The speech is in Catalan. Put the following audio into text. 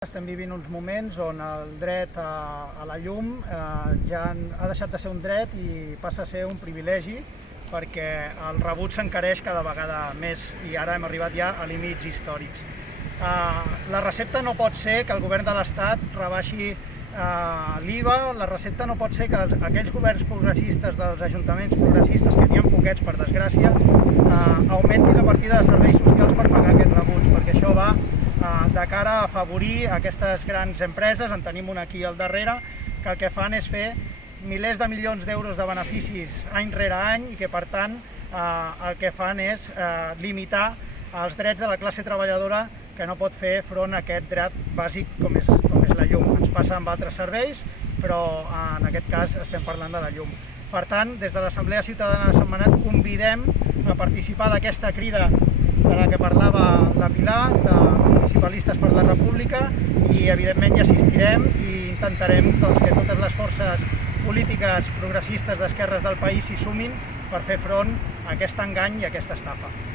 Estem vivint uns moments on el dret a la llum ja ha deixat de ser un dret i passa a ser un privilegi, perquè el rebut s'encareix cada vegada més i ara hem arribat ja a límits històrics. La recepta no pot ser que el govern de l'Estat rebaixi l'IVA, la recepta no pot ser que aquells governs progressistes dels ajuntaments progressistes, que n'hi ha poquets per desgràcia, augmentin la partida de serveis socials per pagar aquests rebuts, perquè això va de cara a afavorir aquestes grans empreses. En tenim una aquí al darrere, que el que fan és fer milers de milions d'euros de beneficis any rere any i que, per tant, el que fan és limitar els drets de la classe treballadora que no pot fer front a aquest dret bàsic com és la llum. Ens passa amb altres serveis, però en aquest cas estem parlant de la llum. Per tant, des de l'Assemblea Ciutadana de Sentmenat convidem a participar d'aquesta crida de la que parlava la Pilar, de Municipalistes per la República, i evidentment hi assistirem i intentarem que totes les forces polítiques progressistes d'esquerres del país s'hi sumin per fer front a aquest engany i a aquesta estafa.